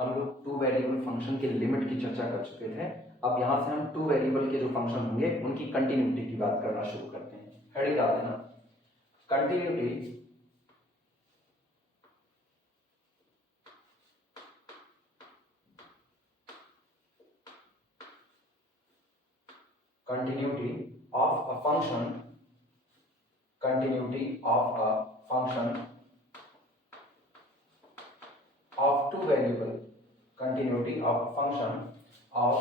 हम लोग two variable function के लिमिट की चर्चा कर चुके थे। अब यहां से हम टू वेरिएबल के जो फंक्शन होंगे उनकी कंटिन्यूटी की बात करना शुरू करते हैं। हेडिंग डाल देना, continuity of a function, continuity of a function of two variable, continuity of a function of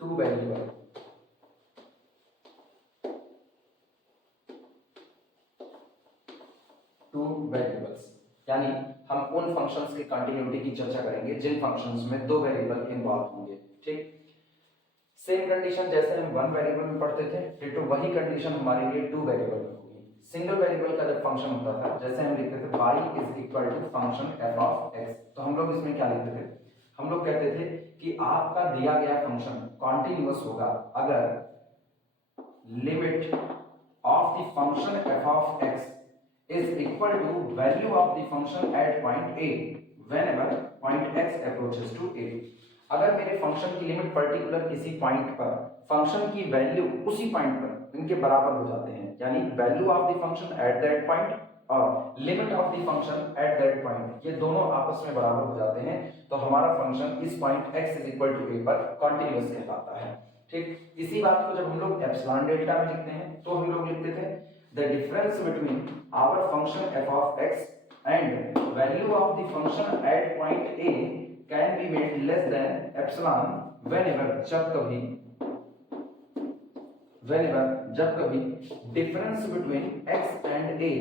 two variable, two variables, यानी हम उन फंक्शंस की कंटिन्यूटी की चर्चा करेंगे जिन फंक्शंस में दो वेरिएबल इन्वॉल्व होंगे। ठीक, सेम कंडीशन जैसे हम वन वेरिएबल में पढ़ते थे, डिटो वही कंडीशन हमारे लिए टू वेरिएबल में होगी। सिंगल वेरिएबल का जब फंक्शन होता था, जैसे हम लिखते थे y is equal to function f of x, तो हम लोग इसमें क्या लिखते थे, हम लोग कहते थे कि आपका दिया गया फंक्शन कॉन्टिन्यूअस होगा अगर limit of the function f of x is equal to value of the function at point a whenever point x approaches to a। अगर मेरे फंक्शन की लिमिट पर्टिकुलर किसी पॉइंट पर फंक्शन की वैल्यू उसी point पर इनके बराबर हो जाते हैं, यानी value of the function at that point और limit of the function at that point, ये दोनों आपस में बराबर हो जाते हैं, तो हमारा फंक्शन इस point x is equal to a पर कॉन्टिन्यूअस कहलाता है। ठीक, इसी बात को जब हम लोग एप्सिलॉन डेल्टा में लिखते हैं तो हम लोग लिखते थे the difference between our function f of x and value of the function at point a can be made less than epsilon whenever जब कभी difference between x and a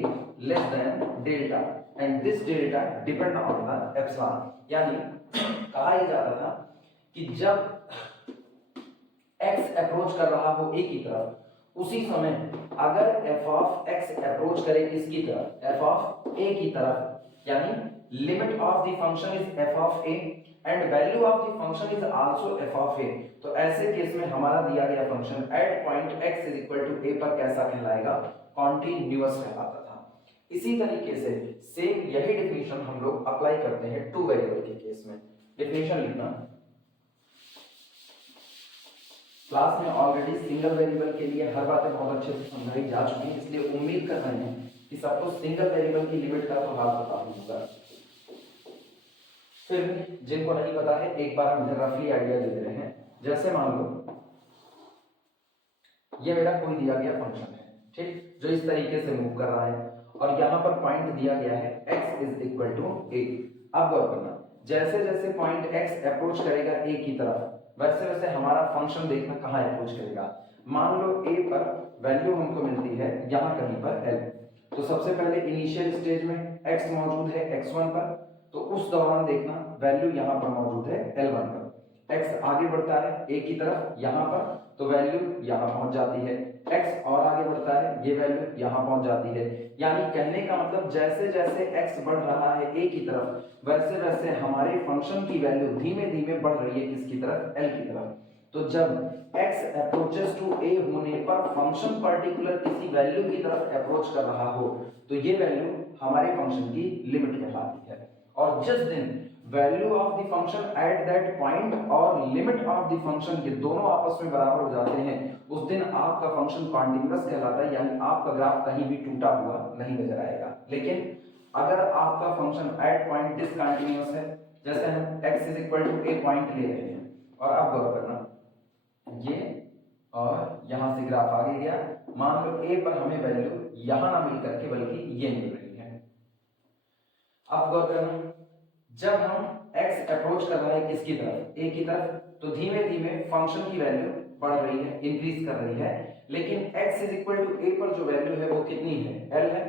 less than delta and this delta depend on the epsilon। यानी कहा यह जाता था कि जब x approach कर रहा हो a की तरफ, उसी समय अगर f of x अप्रोच करे किसकी तरफ, f of a की तरफ, यानी limit of the function is f of a and value of the function is also f of a, तो ऐसे केस में हमारा दिया गया function at point x is equal to a पर कैसा कहलाएगा, कॉन्टिन्यूअस कहलाता था। इसी तरीके से सेम यही डेफिनेशन हम लोग अप्लाई करते हैं टू वेरिएबल के केस में। डेफिनेशन लिखना, क्लास में ऑलरेडी सिंगल वेरिएबल के लिए हर बातें बहुत अच्छे से समझाई जा चुकी हैं, इसलिए उम्मीद कर रहे हैं कि सबको सिंगल वेरिएबल की लिमिट का तो हाल पता होगा। फिर जिनको नहीं पता है एक बार हम इधर रफली आइडिया दे रहे हैं। जैसे मान लो ये मेरा कोई दिया गया फंक्शन है, ठीक, जो इस तरीके से मूव कर रहा है और यहाँ पर पॉइंट दिया गया है x is equal to a। अब गौर करना, जैसे जैसे पॉइंट x अप्रोच करेगा a की तरफ, वैसे वैसे हमारा फंक्शन देखना कहाँ अप्रोच करेगा। मान लो a पर वैल्यू हमको मिलती है यहाँ कहीं पर l, तो सबसे पहले इनिशियल स्टेज में x मौजूद है x1 पर, तो उस दौरान देखना वैल्यू यहाँ पर मौजूद है l1 पर। x आगे बढ़ता है a की तरफ यहाँ पर, तो वैल्यू यहाँ पहुंच जाती है, x और आगे बढ़ता है, ये वैल्यू यहाँ पहुंच जाती है। यानी कहने का मतलब जैसे जैसे x बढ़ रहा है a की तरफ, वैसे वैसे हमारे फंक्शन की वैल्यू धीमे धीमे बढ़ रही है किसकी तरफ, l की तरफ। तो जब x अप्रोचेस टू a होने पर फंक्शन पर्टिकुलर किसी वैल्यू की तरफ अप्रोच कर रहा हो, तो ये वैल्यू हमारे फंक्शन की लिमिट कहलाती है। और जिस दिन value of the function at that point और लिमिट ऑफ द फंक्शन ये दोनों आपस में बराबर हो जाते हैं, उस दिन आपका फंक्शन कॉन्टिन्यूअस कहलाता है, यानी आपका ग्राफ कहीं भी टूटा हुआ नहीं नजर आएगा। लेकिन अगर आपका फंक्शन एट पॉइंट डिसकंटिन्यूअस है, जैसे हम x is equal to a point ले रहे हैं, और अब गौर करना ये और यहां से ग्राफ आगे गया, मान लो a पर हमें वैल्यू यहां ना मिल करके बल्कि ये मिल रही है। अब गौर करना, जब हम x अप्रोच कर रहा है किसकी तरफ, a की तरफ, तो धीमे धीमे फंक्शन की वैल्यू बढ़ रही है, इंक्रीज कर रही है, लेकिन x is equal to a पर जो वैल्यू है वो कितनी है, l है।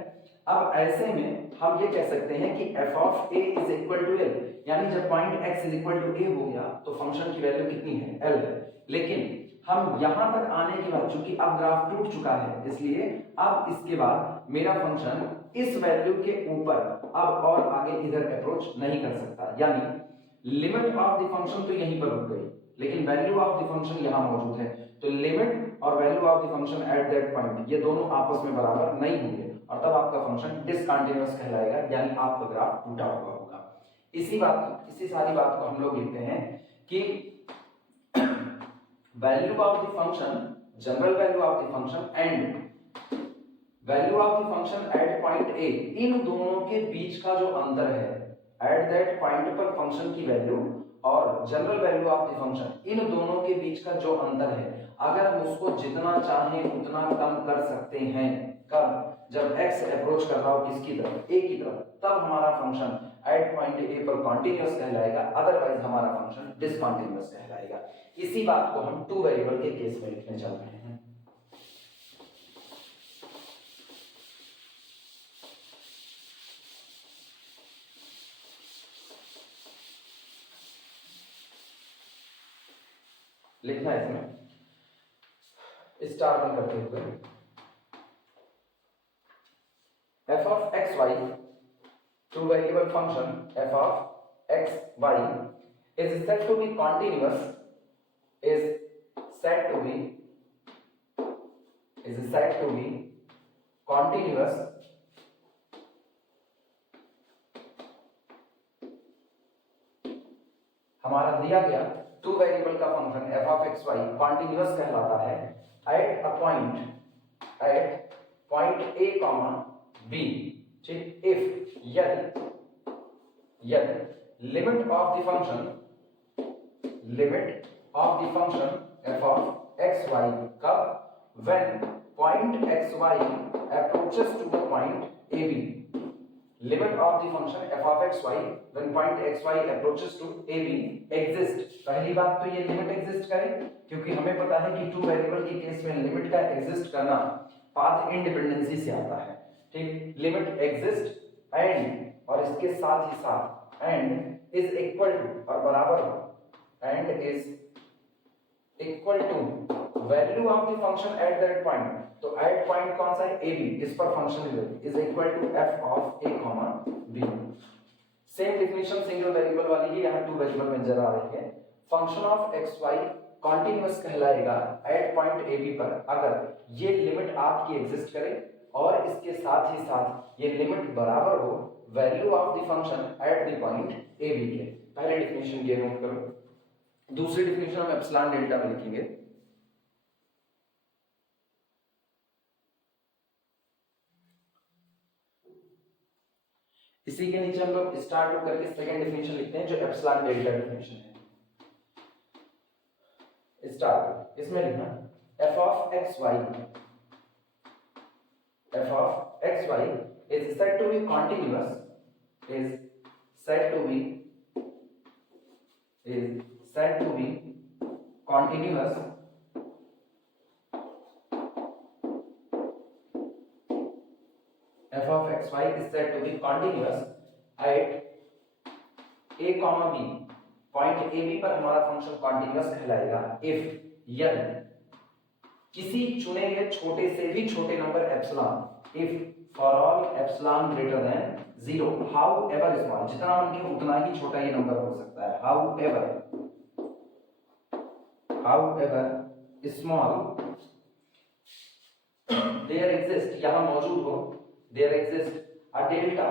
अब ऐसे में हम ये कह सकते हैं कि f of a is equal to l, यानी जब point x is equal to a हो गया तो फंक्शन की वैल्यू कितनी है, l है। लेकिन हम यहां तक आने के बाद चूंकि अब ग्राफ टूट चुका है, इसलिए अब इसके बाद मेरा फंक्शन इस वैल्यू के ऊपर अब और आगे इधर अप्रोच नहीं कर सकता, यानी लिमिट ऑफ द फंक्शन तो यहीं पर रुक गई, लेकिन वैल्यू ऑफ द फंक्शन यहां मौजूद है, तो लिमिट और value of the function at that point ये दोनों आपस में बराबर नहीं होंगे, और तब आपका फंक्शन डिसकंटिन्यूअस कहलाएगा, यानी आपका ग्राफ टूटा हुआ होगा। इसी सारी बात को हम लोग लिखते हैं कि value of the function, general value of the function and value of the function at point A, इन दोनों के बीच का जो अंतर है, एट दैट पॉइंट पर फंक्शन की वैल्यू और general value of the function, इन दोनों के बीच का जो अंतर है, अगर हम उसको जितना चाहें उतना कम कर सकते हैं। कब? जब x अप्रोच कर रहा हो किसकी तरफ? a की तरफ, तब हमारा फंक्शन एट पॉइंट a पर कॉन्टिन्यूअस कहलाएगा, अदरवाइज हमारा फंक्शन डिसकंटीन्यूअस कहलाएगा। इसी बात को हम टू वेरिएबल के केस में लिखने चल रहे हैं। लिखना है इसमें स्टार में करते हुए f of x y, two variable function f of x y is said to be continuous, is said to be continuous हमारा दिया गया टू वेरिएबल का function f of x y continuous कहलाता है at a point a comma b, ठीक। If यदि limit of the function f of x y कब? When point x y approaches to the point a b, limit of the function f of x y when point x y approaches to a b exist। पहली बात तो ये limit exist करे, क्योंकि हमें पता है कि टू वेरिएबल के केस में लिमिट का एग्जिस्ट करना पाथ इंडिपेंडेंसी से आता है, ठीक। लिमिट एग्जिस्ट एंड, और इसके साथ ही साथ एंड इज इक्वल टू, और बराबर and is equal to value of the function at that point. तो एट पॉइंट कौन सा है? ए बी, इस पर function is equal to f of a comma b. Same definition single variable वाली ही यहाँ टू वेरिएबल में नजर आ रही है। Function of x y continuous कहलाएगा एट पॉइंट ए बी पर अगर ये लिमिट आपकी एग्जिस्ट करे और इसके साथ ही साथ ये लिमिट बराबर हो value of the function at the point a b के। पहले डेफिनेशन ये नोट करो, दूसरी डेफिनेशन हम एप्सिलॉन डेल्टा में लिखेंगे। इसी के नीचे हम लोग स्टार्ट करके सेकंड डेफिनेशन लिखते हैं जो एप्सिलॉन डेल्टा डेफिनेशन है। स्टार्ट इसमें लिखना f of x y is said to be continuous, is said to be continuous f of x y is said to be continuous at a comma b, point a b पर हमारा function continuous कहलाएगा if, यदि किसी चुने गए छोटे से भी छोटे number epsilon, if for all epsilon greater than 0 how ever small, जितना मन के उतना ही छोटा ये नंबर हो सकता है, however small there exist, यहां मौजूद हो, there exist a delta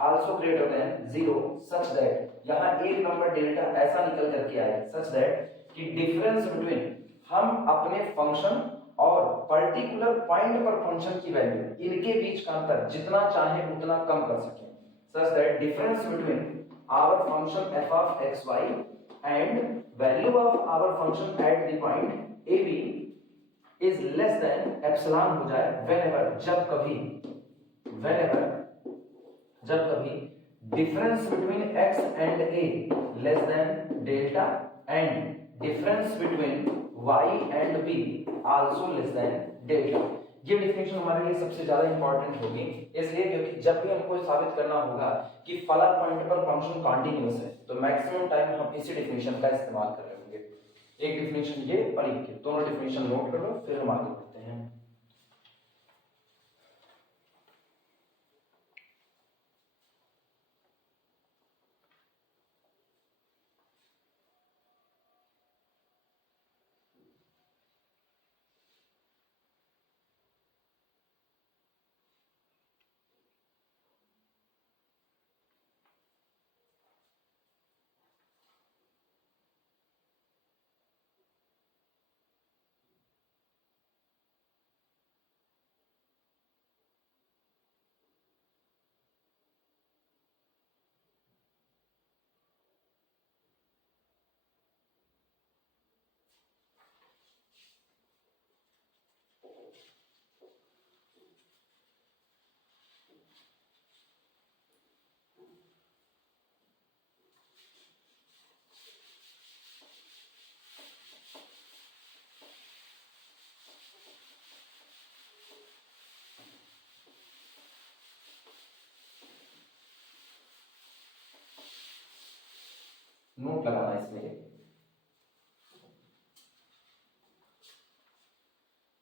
also greater than 0 such that, यहां एक नंबर डेल्टा ऐसा निकल करके आए सच दैट कि डिफरेंस बिटवीन, हम अपने फंक्शन और पर्टिकुलर पॉइंट पर फंक्शन की वैल्यू, इनके बीच का अंतर जितना चाहे उतना कम कर सकें, such that difference between our function f of x y and value of our function at the point a b is less than epsilon हो जाए व्हेनेवर, जब कभी difference between x and a less than delta and difference between y and b also less than delta. ये definition हमारे लिए सबसे ज्यादा important होगी, इसलिए क्योंकि जब भी हमको साबित करना होगा कि फला पॉइंट पर फंक्शन कॉन्टिन्यूअस है तो मैक्सिमम टाइम हम इसी डेफिनेशन का इस्तेमाल कर लेंगे। एक डेफिनेशन ये और एक ये, दोनों डेफिनेशन नोट कर लो फिर हम आगे बढ़ते हैं। नोट लगाना इसमें,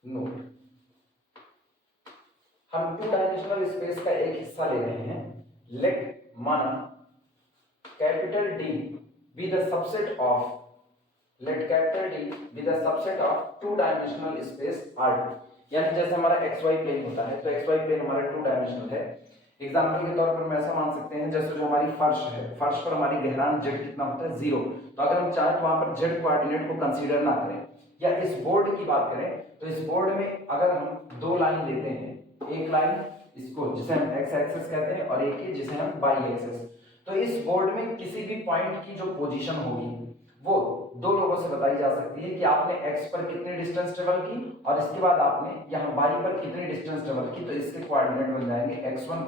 नोट। हम टू डायमेंशनल स्पेस का एक हिस्सा ले रहे हैं। लेट माना capital D be the subset of, let capital D be the subset of two dimensional space R2। यानी जैसे हमारा xy प्लेन होता है तो xy प्लेन हमारा टू डायमेंशनल है। एग्जांपल के तौर पर हम ऐसा मान सकते हैं जैसे जो हमारी फर्श है, फर्श पर हमारी गहराई z कितना होता है 0। तो अगर हम चाहें तो वहां पर z कोऑर्डिनेट को कंसीडर ना करें, या इस बोर्ड की बात करें तो इस बोर्ड में अगर हम दो लाइन लेते हैं, एक लाइन इसको जिसे हम x एक्सिस कहते हैं और एक ही जिसे हम y एक्सिस, तो इस बोर्ड में किसी भी पॉइंट की जो पोजीशन होगी वो दो लोगों से बताई जा सकती है कि आपने x पर कितनी डिस्टेंस ट्रेवल की और इसके बाद आपने यहाँ y पर कितनी डिस्टेंस ट्रेवल की, तो इसके कोऑर्डिनेट बन जाएंगे x1,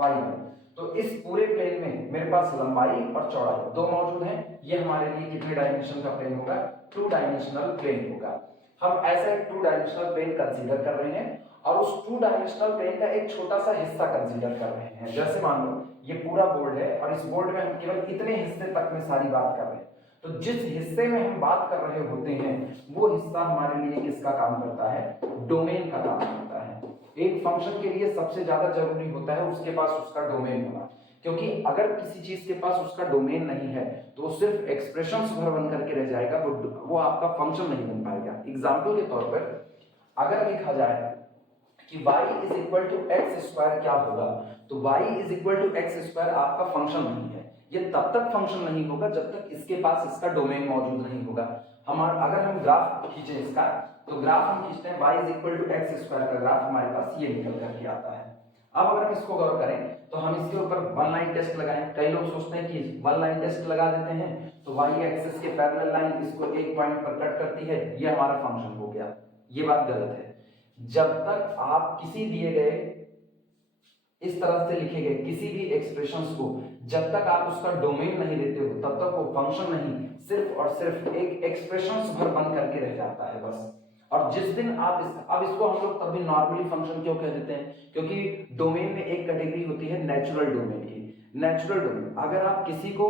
y1। तो इस पूरे प्लेन में मेरे पास लंबाई और चौड़ाई दो मौजूद हैं। ये हमारे लिए कितने डायमेंशन का प्लेन होगा? टू डायमेंशनल प्लेन होगा। हम ऐसा एक टू डायमेंशनल प्लेन कंसीडर कर रहे हैं और उस टू डायमेंशनल प्लेन का एक छोटा सा हिस्सा कंसीडर कर रहे हैं। जैसे मान लो ये पूरा बोर्ड है और इस बोर्ड में हम केवल इतने हिस्से तक में सारी बात कर रहे हैं, तो जिस हिस्से में हम बात कर रहे होते हैं वो हिस्सा हमारे लिए किसका काम करता है? डोमेन का काम करता है। एक फंक्शन के लिए सबसे ज्यादा जरूरी होता है उसके पास उसका डोमेन होना, क्योंकि अगर किसी चीज के पास उसका डोमेन नहीं है तो वो सिर्फ एक्सप्रेशंस भर बन करके रह जाएगा, वो आपका फंक्शन नहीं बन पाएगा। एग्जाम्पल के तौर पर अगर लिखा जाए कि y is equal to x square क्या होगा, तो y is equal to x square आपका फंक्शन नहीं है। ये तब तक फंक्शन नहीं होगा जब तक इसके पास इसका डोमेन मौजूद नहीं होगा। अगर हम ग्राफ खींचे इसका, तो ग्राफ हम खींचते हैं y is equal to x square का ग्राफ हमारे पास ये निकल करके आता है। अब अगर हम इसको गौर करें तो हम इसके ऊपर वन लाइन टेस्ट लगाएं। कई लोग सोचते हैं कि वन लाइन टेस्ट लगा देते हैं तो y एक्सिस के पैरेलल लाइन इसको एक पॉइंट पर कट करती है, ये हमारा फंक्शन हो गया। ये बात गलत है। जब तक आप किसी दिए गए इस तरह से लिखे गए किसी भी एक्सप्रेशंस को जब तक आप उसका डोमेन नहीं देते हो तब तक वो फंक्शन नहीं, सिर्फ और सिर्फ एक एक्सप्रेशंस भर बन करके रह जाता है बस। और जिस दिन आप अब इसको हम लोग तभी नॉर्मली फंक्शन क्यों कह देते हैं? क्योंकि डोमेन में एक कैटेगरी होती है नेचुरल डोमेन की। नेचुरल डोमेन, अगर आप किसी को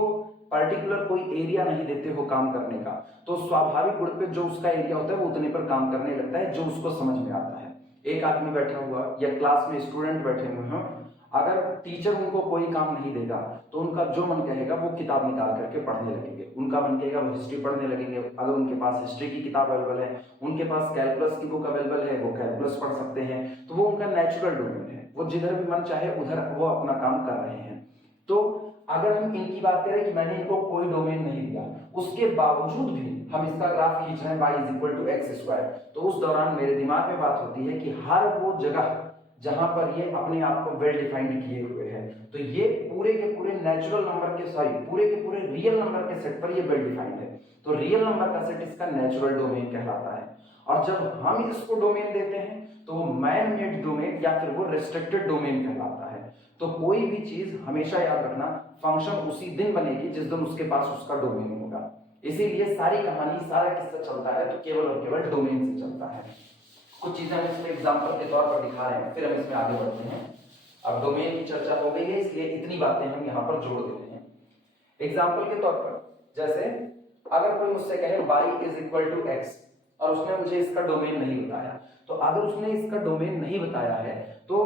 पर्टिकुलर कोई एरिया नहीं देते हो काम करने का, तो स्वाभाविक रूप पे जो उसका एरिया होता है वो उतने पर काम करने लगता है जो उसको समझ में आता है। एक आदमी बैठा हुआ या क्लास में स्टूडेंट बैठे हुए हैं, अगर टीचर उनको कोई काम नहीं देगा तो उनका जो मन कहेगा वो किताब निकाल करके पढ़ने लगेंगे। उनका मन कहेगा वो हिस्ट्री पढ़ने लगेंगे। अगर उनके पास हिस्ट्री की किताब अवेलेबल है, उनके पास कैलकुलस की बुक अवेलेबल है, वो कैलकुलस पढ़ सकते हैं। तो वो उनका नेचुरल डोमेन है, वो जिधर भी मन चाहे उधर वो अपना काम कर रहे हैं। तो अगर हम इनकी बात करें कि मैंने इनको कोई डोमेन नहीं दिया, उसके बावजूद भी हम इसका ग्राफ खींच रहे हैं y is equal to x square, तो उस दौरान मेरे दिमाग में बात होती है कि हर वो जगह जहां पर ये अपने आप को वेल डिफाइंड किए हुए हैं, तो ये पूरे के पूरे नेचुरल नंबर के पूरे के पूरे रियल नंबर के सेट पर ये वेल डिफाइंड है। तो रियल नंबर का सेट इसका नेचुरल डोमेन कहलाता है। और जब हम इसको डोमेन देते हैं तो वो मैन मेड डोमेन या फिर वो रेस्ट्रिक्टेड डोमेन कहलाता है। तो कोई भी चीज हमेशा याद रखना, फंक्शन उसी दिन बनेगी जिस दिन उसके पास उसका डोमेन होगा। इसीलिए सारी कहानी, सारा किस्सा चलता है तो केवल और केवल डोमेन से चलता है। कुछ चीजें हम इसमें एग्जांपल के तौर पर दिखा रहे हैं, फिर हम इसमें आगे बढ़ते हैं। अब डोमेन की चर्चा हो गई है इसलिए इतनी बातें हम यहाँ पर जोड़ देते हैं। एग्जांपल के तौर पर जैसे अगर कोई मुझसे कहे y is equal to x और उसने मुझे इसका डोमेन नहीं बताया, तो अगर उसने इसका डोमेन नहीं बताया है तो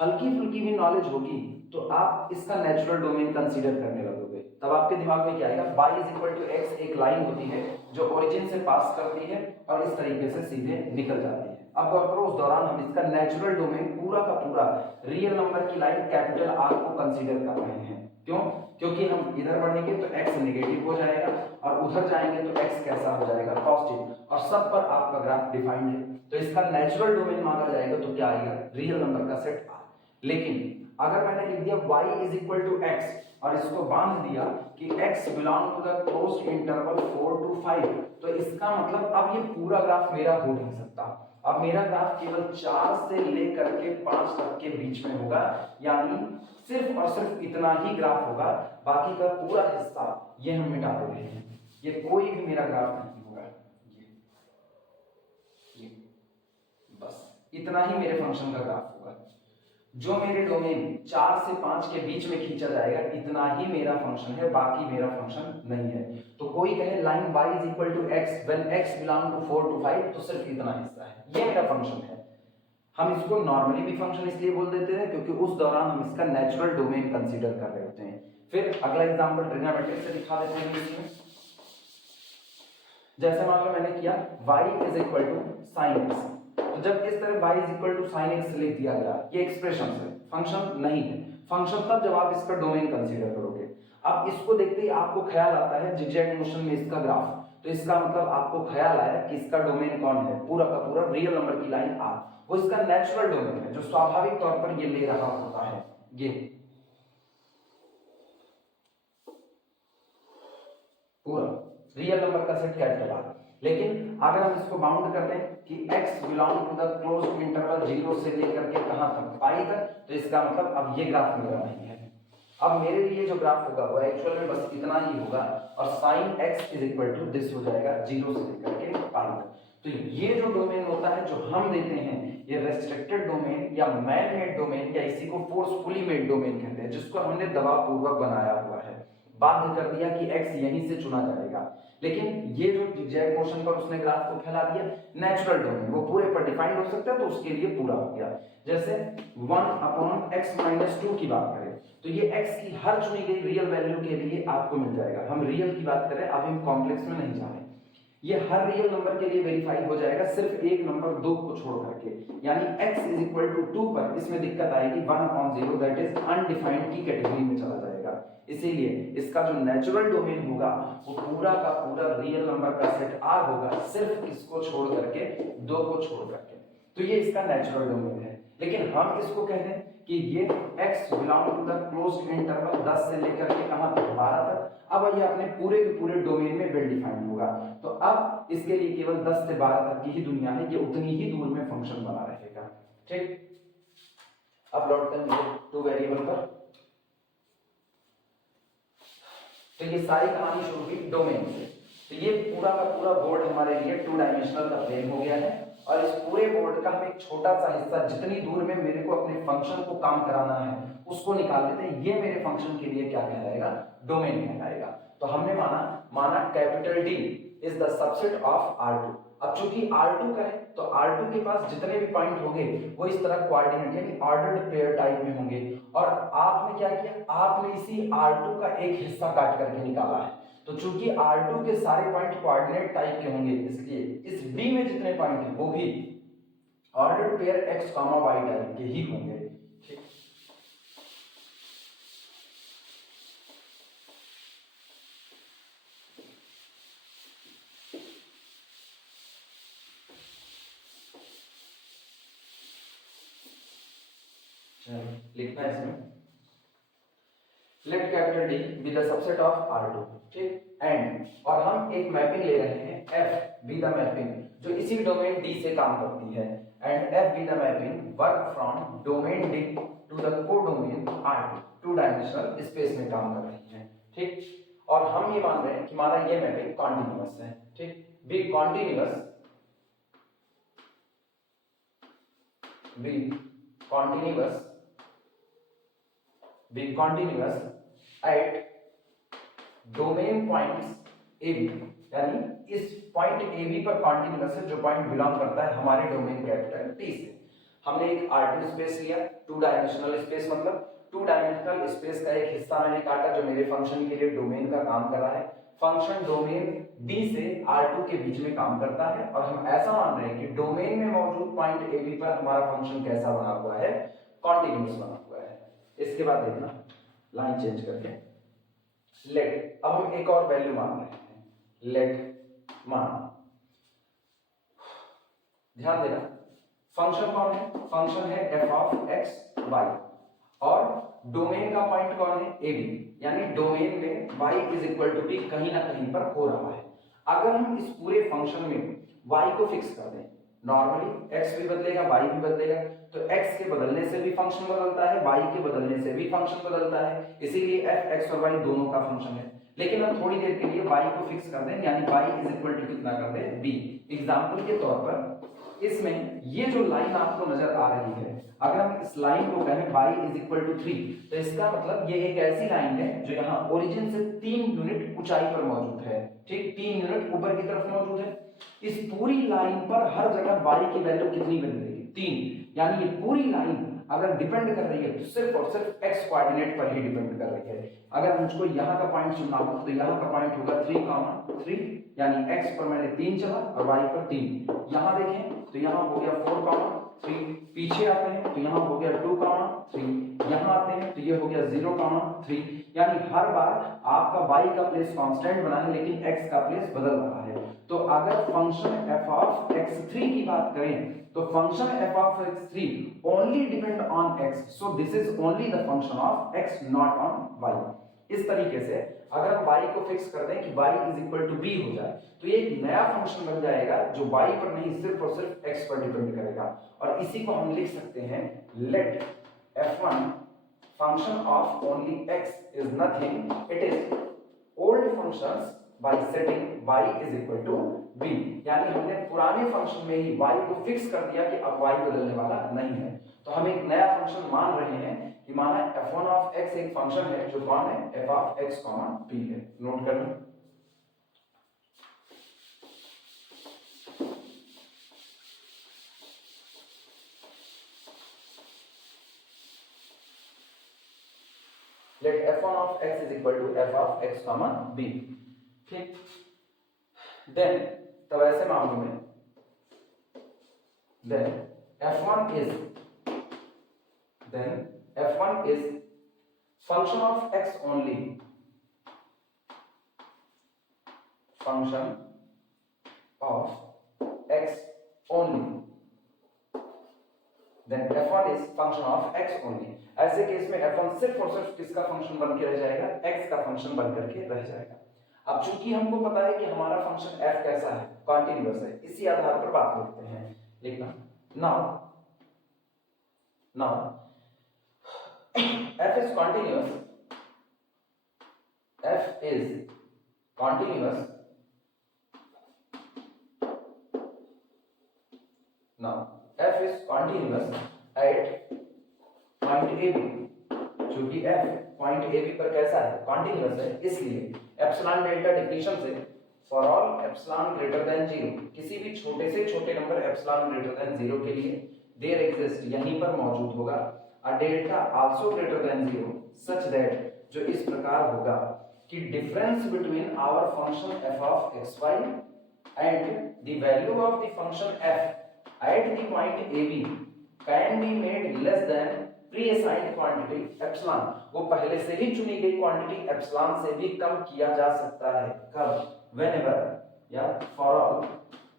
हल्की फुल्की भी नॉलेज होगी तो आप इसका नेचुरल डोमेन कंसीडर करने लगोगे। तब आपके दिमाग में क्या आएगा? y is equal to x एक लाइन होती है जो ओरिजिन से पास करती है और इस तरीके से सीधे निकल जाती है। अब उस दौरान हम इसका नेचुरल डोमेन पूरा का पूरा रियल नंबर की लाइन कैपिटल R को कंसीडर कर रहे हैं। क्यों? क्योंकि हम इधर बढ़ेंगे तो x नेगेटिव हो जाएगा और उधर जाएंगे तो x कैसा हो जाएगा? पॉजिटिव। और सब पर आपका ग्राफ डिफाइंड है तो इसका नेचुरल डोमेन मांगा जाएगा तो क्या आएगा? रियल नंबर का सेट R। लेकिन अगर मैंने लिख दिया y is equal to x और इसको बांध दिया कि x belong to the closed interval 4 to 5, तो इसका मतलब अब ये पूरा ग्राफ मेरा हो नहीं सकता। अब मेरा ग्राफ केवल 4 से लेकर के 5 तक के बीच में होगा, यानी सिर्फ और सिर्फ इतना ही ग्राफ होगा, बाकी का पूरा हिस्सा ये हम मिटा दे रहे हैं। ये कोई भी मेरा ग्राफ नहीं होगा, ये बस इतना ही मेरे फंक्शन का ग्राफ होगा। जो मेरे डोमेन 4 से 5 के बीच में खींचा जाएगा इतना ही मेरा फंक्शन है, बाकी मेरा फंक्शन नहीं है। तो कोई कहे line y is equal to x when x belong to 4 to 5, तो सिर्फ इतना हिस्सा है, ये मेरा फंक्शन है। हम इसको नॉर्मली भी फंक्शन इसलिए बोल देते हैं क्योंकि उस दौरान हम इसका नेचुरल डोमेन कंसीडर कर रहे होते हैं। फिर अगला एग्जांपल ट्रिग्नोमेट्री से दिखा देते हैं इसमें। जैसे मान लो मैंने किया y is equal to sin x, तो जब इस तरह y is equal to sin x लिख दिया गया, ये एक्सप्रेशन है, फंक्शन नहीं है। फंक्शन तब जब आप इसका डोमेन कंसीडर करोगे। अब इसको देखते ही आपको ख्याल आता है जिगजैग मोशन में इसका ग्राफ, तो इसका मतलब आपको ख्याल आया कि इसका डोमेन कौन है, पूरा का पूरा रियल नंबर की लाइन r, वो इसका नेचुरल डोमेन है जो स्वाभाविक तौर पर ये ले रहा होता है। ये पूरा रियल नंबर का सेट कैपिटल R। लेकिन अगर हम इसको बाउंड करते हैं कि x belong to the closed interval 0 से लेकर के कहां तक, पाई तक, तो इसका मतलब अब ये ग्राफ मेरा नहीं है। अब मेरे लिए जो ग्राफ होगा वो एक्चुअल में बस इतना ही होगा और sin x is equal to this हो जाएगा 0 से लेकर के पाई तक। तो ये जो डोमेन होता है जो हम देते हैं, ये रेस्ट्रिक्टेड डोमेन या मैन मेड डोमेन या इसी को फोर्सफुली मेड डोमेन कहते हैं, जिसको हमने दबाव पूर्वक बनाया हुआ है, बाध्य कर दिया कि x यहीं से चुना जाएगा। लेकिन ये जो जिगजैग मोशन पर उसने ग्राफ को फैला दिया, नेचुरल डोमेन वो पूरे पर डिफाइंड हो सकता है, तो उसके लिए पूरा हो गया। जैसे 1/x-2 की बात करें तो ये x की हर चुनी गई रियल वैल्यू के लिए आपको मिल जाएगा। हम रियल की बात करें, अभी हम कॉम्प्लेक्स में नहीं जा रहे, ये हर रियल नंबर के लिए वेरीफाई हो जाएगा, सिर्फ एक नंबर 2 को छोड़ करके, यानी x इज इक्वल टू 2 पर इसमें दिक्कत आएगी 1/0, दैट इज अनडिफाइंड की कैटेगरी में चला जाएगा। इसीलिए इसका जो नेचुरल डोमेन होगा वो पूरा का पूरा रियल नंबर का सेट R होगा, सिर्फ इसको छोड़ करके, 2 को छोड़ करके। तो ये इसका नेचुरल डोमेन है। लेकिन हम इसको कहते हैं कि ये x belong to the closed interval 10 से लेकर के कहां तक, 12 तक। अब ये अपने पूरे के पूरे डोमेन में वेल डिफाइंड होगा, तो अब इसके लिए केवल 10 से 12 तक की ही दुनिया है, ये उतनी ही दूर में फंक्शन बना रहेगा। ठीक, अब लौटते हैं 2 वेरिएबल पर। तो ये सारी कहानी शुरू हुई डोमेन से। तो ये पूरा का पूरा बोर्ड हमारे लिए 2 डायमेंशनल का प्लेन हो गया है, और इस पूरे बोर्ड का हम एक छोटा सा हिस्सा, जितनी दूर में मेरे को अपने फंक्शन को काम कराना है उसको निकाल देते हैं। ये मेरे फंक्शन के लिए क्या कहलाएगा, डोमेन कहलाएगा। तो हमने माना capital D is the subset of R2। अब चूंकि R2 का है तो R2 के पास जितने भी पॉइंट होंगे वो इस तरह कोऑर्डिनेट यानी ऑर्डर्ड पेयर टाइप में होंगे, और आपने क्या किया, आपने इसी R2 का एक हिस्सा काट करके निकाला है। तो चूंकि R2 के सारे पॉइंट कोऑर्डिनेट टाइप के होंगे, इसलिए इस D में जितने पॉइंट हैं वो भी ordered pair x, y type के ही होंगे। ठीक, लिखना है इसमें, let capital D be the subset of R2। ठीक, एंड, और हम एक मैपिंग ले रहे हैं F बी द मैपिंग जो इसी डोमेन D से काम करती है, and F be the mapping work from domain D to the codomain R2, 2 dimensional space में काम कर रही है। ठीक, और हम ये मान रहे हैं कि हमारा ये मैपिंग कॉन्टिन्यूअस है। ठीक, be continuous at domain points AB, यानी इस पॉइंट AB पर कॉन्टिन्यूअस है जो पॉइंट बिलोंग करता है हमारे डोमेन कैपिटल T से। हमने एक R2 स्पेस लिया, 2 डायमेंशनल स्पेस, मतलब 2 डायमेंशनल स्पेस का एक हिस्सा मैंने काटा जो मेरे फंक्शन के लिए डोमेन का काम कर रहा है। फंक्शन डोमेन D से R2 के बीच में काम करता है, और हम ऐसा मान रहे हैं कि डोमेन में मौजूद पॉइंट AB पर हमारा फंक्शन कैसा बना हुआ है, कॉन्टिन्यूअस बना हुआ है। इसके बाद देखना, लाइन चेंज करके लेट, अब हम एक और वैल्यू मान रहे हैं, लेट माना, ध्यान देना फंक्शन कौन है, फंक्शन है f ऑफ x y, और डोमेन का पॉइंट कौन है, AB, यानी डोमेन में y is equal to b कहीं ना कहीं पर हो रहा है। अगर हम इस पूरे फंक्शन में y को फिक्स कर दें, नॉर्मली x भी बदलेगा y भी बदलेगा, तो x के बदलने से भी फंक्शन बदलता है, y के बदलने से भी फंक्शन बदलता है, इसीलिए f x और y दोनों का फंक्शन है। लेकिन हम थोड़ी देर के लिए y को फिक्स कर दें, यानी y इज इक्वल टू कितना कर दें, b। एग्जांपल के तौर पर इसमें ये जो लाइन आपको नजर आ रही है, अगर हम इस लाइन को कहें y इज इक्वल टू 3, तो इसका मतलब ये एक ऐसी लाइन है जो यहाँ ओरिजिन से 3 यूनिट ऊंचाई पर मौजूद है, ठीक, 3 यूनिट ऊपर की तरफ मौजूद है। इस पूरी लाइन पर हर जगह y की वैल्यू कितनी बन रही है, 3, यानी ये पूरी लाइन अगर डिपेंड कर रही है तो सिर्फ और सिर्फ x कोऑर्डिनेट पर ही डिपेंड कर रही है। अगर मुझको यहाँ का पॉइंट चुनना हो तो यहाँ का पॉइंट होगा 3, यानी x पर मैंने 3 चला और y पर 3। यहाँ देखें तो यहाँ हो गया 4, 3, पीछे आते हैं तो यहाँ हो गया 2, 3, यहाँ आते हैं तो ये हो गया 0, 3, यानी हर बार आपका y का प्लेस कांस्टेंट बना है लेकिन x का प्लेस बदल रहा है। तो अगर फंक्शन f ऑफ x3 की बात करें तो function f of x3 only depend on x, so this is only the function of x not on y। इस तरीके से अगर हम y को फिक्स कर दें कि y is equal to b हो जाए तो ये एक नया फंक्शन बन जाएगा जो y पर नहीं सिर्फ और सिर्फ x पर डिपेंड करेगा। और इसी को हम लिख सकते हैं let f1 function of only x is nothing, it is old functions by setting y is equal to b, यानी हमने पुराने फंक्शन में ही y को फिक्स कर दिया कि अब y बदलने वाला नहीं है। तो हम एक नया फंक्शन मान रहे हैं कि माना f1 ऑफ x एक फंक्शन है जो कौन है, f ऑफ x, b है। नोट कर लो। let f1 of x is equal to f of x, b, ठीक। देन तब ऐसे मामलों में then f1 is function of x only, function of x only, then f1 is function of x only। ऐसे case में f1 सिर्फ और सिर्फ किसका फंक्शन बन के रह जाएगा, x का फंक्शन बन करके रह जाएगा। अब चूंकि हमको पता है कि हमारा फंक्शन f कैसा है, कॉन्टिन्यूअस है, इसी आधार पर बात करते हैं। लिखना now f is continuous, now f is continuous at point AB, चूंकि f पॉइंट AB पर कैसा है, कॉन्टिन्यूअस है, इसलिए एप्सिलॉन डेल्टा डेफिनेशन से for all epsilon greater than 0, किसी भी छोटे से छोटे नंबर एप्सिलॉन ग्रेटर देन 0 के लिए देयर एग्जिस्ट, यहीं पर मौजूद होगा a delta also greater than 0 such that, जो इस प्रकार होगा कि difference between our function f of xy and the value of the function f at the point AB can be made less than pre assigned quantity epsilon, वो पहले से ही चुनी गई क्वांटिटी एप्सिलॉन से भी कम किया जा सकता है। कब, whenever या for all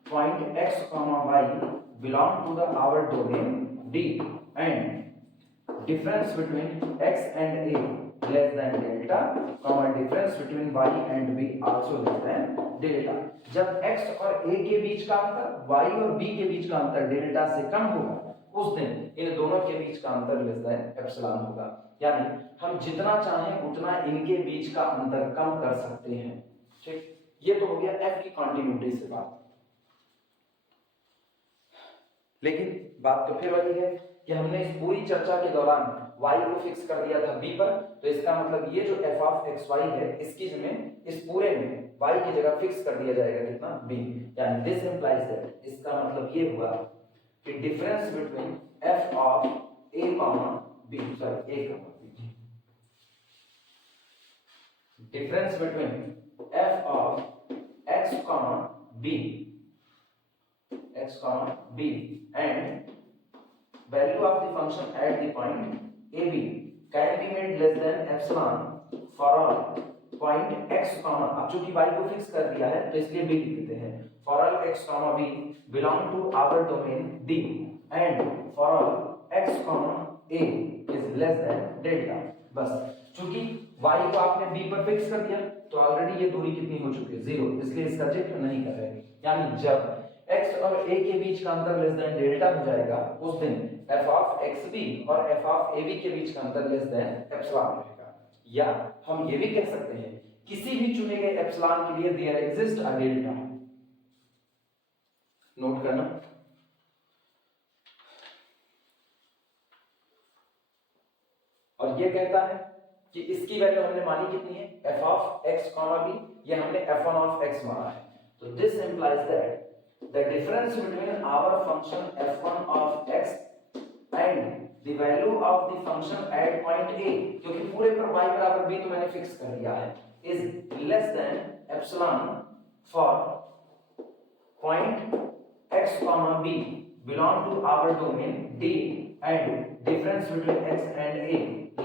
point x, y belong to the our domain D and difference between x and a less than delta, difference between y and b also less than delta। जब x और a के बीच का अंतर y और b के बीच का अंतर डेल्टा से कम होगा उस दिन इन दोनों के बीच का अंतर लेस देन एप्सिलॉन होगा, यानी हम जितना चाहें उतना इनके बीच का अंतर कम कर सकते हैं। ठीक, ये तो हो गया f की कॉन्टिन्यूटी से बात। लेकिन बात तो फिर वही है कि हमने इस पूरी चर्चा के दौरान y को फिक्स कर दिया था b पर, तो इसका मतलब ये जो f ऑफ xy है इसकी जगह इस पूरे में y की जगह फिक्स कर दिया जाएगा कितना, b, यानी दिस इंप्लाइज दैट, इसका मतलब ये हुआ कि difference between f of a, b, sorry a, b, difference between f of x, b and value of the function at the point AB can be made less than epsilon for all point x, अब चूंकि y को fix कर दिया है तो इसलिए b लिख देते हैं, for all x, b belong to our domain D and for all x, a is less than delta। बस चूंकि y को आपने b पर फिक्स कर दिया तो ऑलरेडी ये दूरी कितनी हो चुकी है, 0, इसलिए इसका जिक्र नहीं कर रहे। यानी जब x और a के बीच का अंतर लेस देन डेल्टा हो जाएगा उस दिन f ऑफ xb और f ऑफ ab के बीच का अंतर लेस देन एप्सिलॉन रहेगा। या हम ये भी कह सकते हैं किसी भी चुने गए एप्सिलॉन के लिए there exist a delta. Note करना, और ये कहता है कि इसकी वैल्यू हमने मानी कितनी है, f ऑफ x, b, ये हमने f1 ऑफ x माना है। तो this implies that the difference between our function f1 of x and the value of the function at point a, क्योंकि पूरे पर y बराबर b तो मैंने फिक्स कर दिया है, is less than epsilon for point x, b belong to our domain D and difference between x and a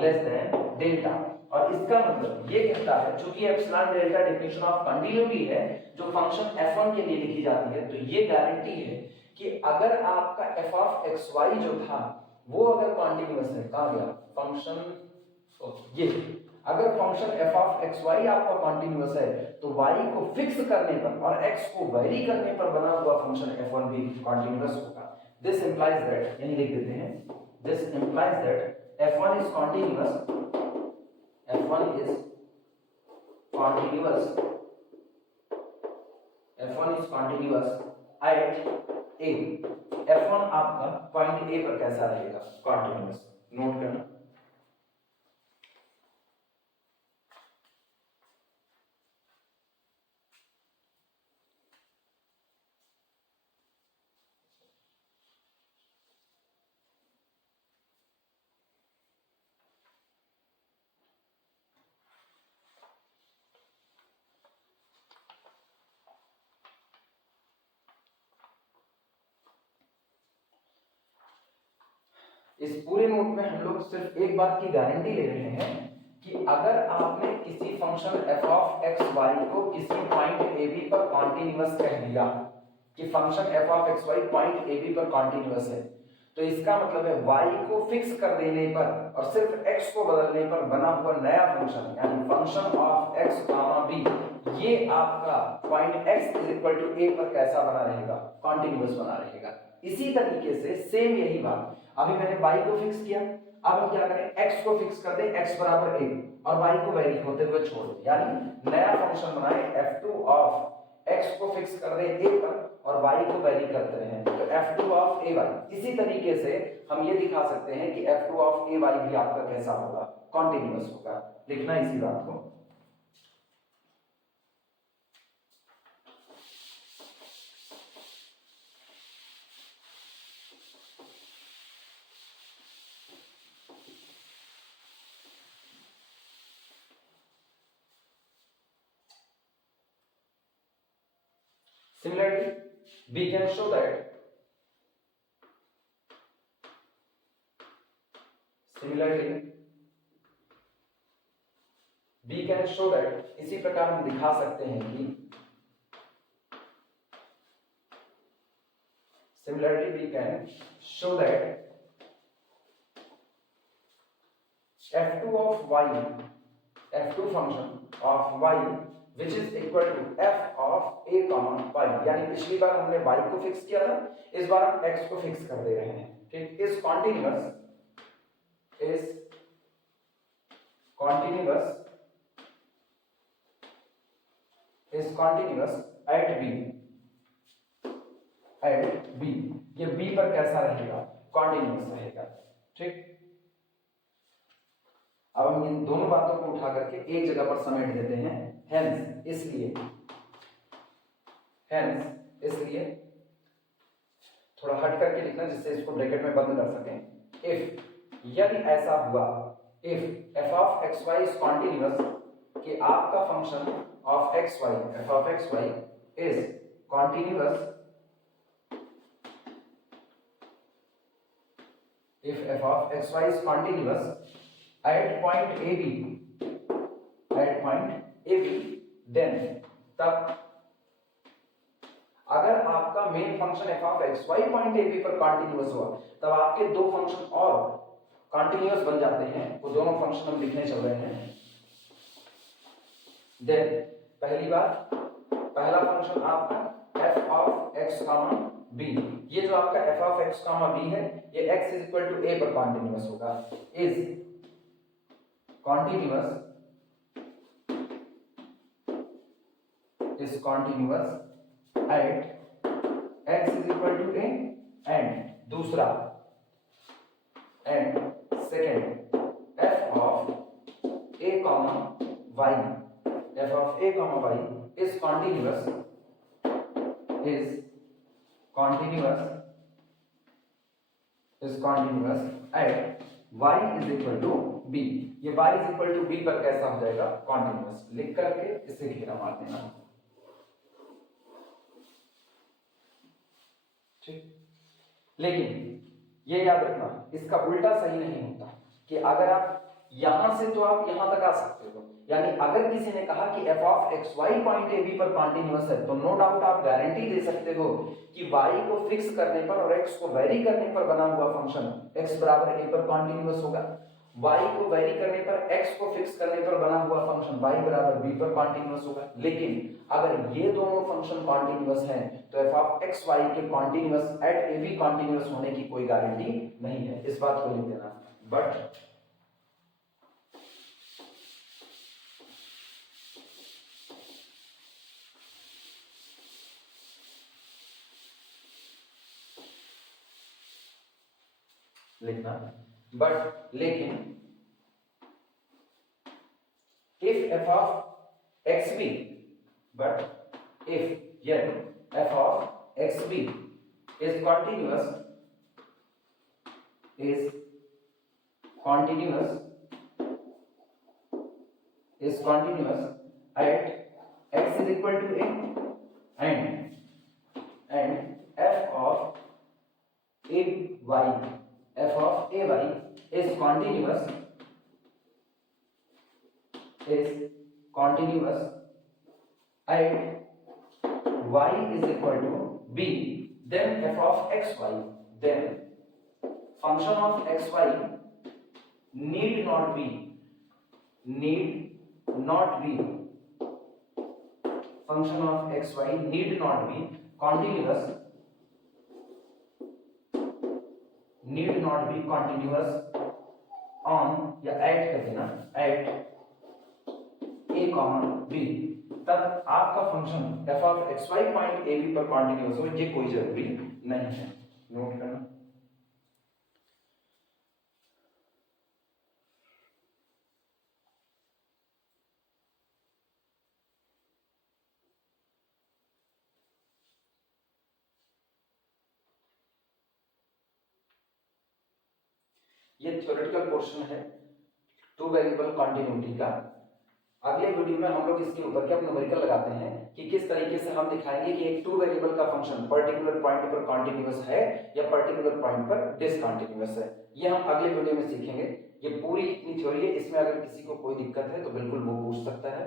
less than delta। और इसका मतलब ये कहता है, चूंकि epsilon delta definition of continuity है जो फंक्शन f1 के लिए लिखी जाती है, तो ये गारंटी है कि अगर आपका f ऑफ xy जो था वो अगर कॉन्टिन्यूअस है, कहां गया फंक्शन, ये अगर फंक्शन f ऑफ xy आपका कॉन्टिन्यूअस है तो y को फिक्स करने पर और x को वेरी करने पर बना हुआ फंक्शन f1 भी कॉन्टिन्यूअस होगा। दिस इंप्लाइज दैट, यही लिख देते हैं, this implies that f1 is continuous, f1 is continuous, f1 is continuous at a। f1 आपका पॉइंट a पर कैसा रहेगा, कॉन्टिन्यूअस। नोट करना। इस पूरे नोट में हम लोग सिर्फ एक बात की गारंटी ले रहे हैं कि अगर आपने किसी function f of x y को किसी पॉइंट a b पर कॉन्टिन्यूअस कह दिया कि function f of x y point a b पर कॉन्टिन्यूअस है, तो इसका मतलब है y को फिक्स कर देने पर और सिर्फ x को बदलने पर बना हुआ नया फंक्शन यानी फंक्शन ऑफ x, b, ये आपका point x is equal to a पर कैसा बना रहेगा, कॉन्टिन्यूअस बना रहेगा। इसी तरीके से सेम यही बात, अभी मैंने y को फिक्स किया, अब हम क्या करें, x को फिक्स कर दें, x बराबर a और y को वेरी होते हुए छोड़ दें, यानी नया फंक्शन बनाए f2 ऑफ x को फिक्स कर दें a पर और y को वेरी करते रहें, तो f2 ऑफ ay। इसी तरीके से हम ये दिखा सकते हैं कि f2 ऑफ ay भी आपका कैसा होगा, कॉन्टिन्यूअस होगा। लिखना इसी बात को। Similarly, we can show that इसी प्रकार हम दिखा सकते हैं कि similarly we can show that f2 of y, f2 function of y which is equal to f of a comma y, यानी पिछली बार हमने y को फिक्स किया था, इस बार हम x को फिक्स कर दे रहे हैं, ठीक। इज कॉन्टिन्यूअस एट b, ये b पर कैसा रहेगा, कॉन्टिन्यूअस रहेगा, ठीक। अब हम इन दोनों बातों को उठा करके एक जगह पर समेट देते हैं। हेंस इसलिए थोड़ा हट करके लिखना जिससे इसको ब्रैकेट में बंद कर सकें। इफ, यदि ऐसा हुआ, if f of xy is continuous, कि आपका function of xy, f of xy is continuous, if f of xy is continuous at point AB, then तब अगर आपका main function f of xy point AB पर continuous हुआ, तब आपके दो फंक्शन और कॉन्टिन्यूअस बन जाते हैं। वो दोनों फंक्शन हम लिखने चल रहे हैं। देन पहली बात, पहला फंक्शन आपका f of x, b, ये जो आपका f of x, b है, ये x is equal to a पर कॉन्टिन्यूअस होगा, is continuous at x is equal to a, and दूसरा and second f y, f of a comma y is continuous at y is equal to b। ये y is equal to b पर कैसा हो जाएगा? Continuous. लिख करके इसे घेरा मार देना। ठीक, लेकिन ये याद रखना, इसका उल्टा सही नहीं होता कि अगर आप यहां से तो आप यहां तक आ सकते हो, यानी अगर किसी ने कहा कि f of x y point a b पर कॉन्टिन्यूअस है तो नो डाउट आप गारंटी दे सकते हो कि y को फिक्स करने पर और x को वेरी करने पर बना हुआ फंक्शन x बराबर a पर कॉन्टिन्यूअस होगा, y को वेरी करने पर x को फिक्स करने पर बना हुआ फंक्शन y बराबर b पर कॉन्टिन्यूअस होगा। लेकिन अगर ये दोनों फंक्शन कॉन्टिन्यूअस हैं तो f of x y के continuous at a b continuous होने की कोई गारंटी नहीं है। इस बात को लिख देना। बट लिखना, बट लेकिन if f of xb, but if yet f of xb is continuous at x is equal to a and f of ay is continuous at y is equal to b, then f of xy, then function of xy need not be function of xy need not be continuous on या at कर देना at a b, तब आपका function f of xy point a b पर continuous हो, ये कोई जरूरी नहीं है। नोट करना। ये थ्योरेटिकल पोर्शन है टू वेरिएबल कॉन्टिन्यूटी का। अगले वीडियो में हम लोग इसके ऊपर क्या न्यूमेरिकल लगाते हैं कि किस तरीके से हम दिखाएंगे कि एक टू वेरिएबल का फंक्शन पर्टिकुलर पॉइंट पर कॉन्टिन्यूअस है या पर्टिकुलर पॉइंट पर डिसकंटिन्यूअस है। ये हम अगले वीडियो में सीखेंगे। ये पूरी इतनी थ्योरी है, इसमें अगर किसी को कोई दिक्कत है तो बिल्कुल वो पूछ सकता है।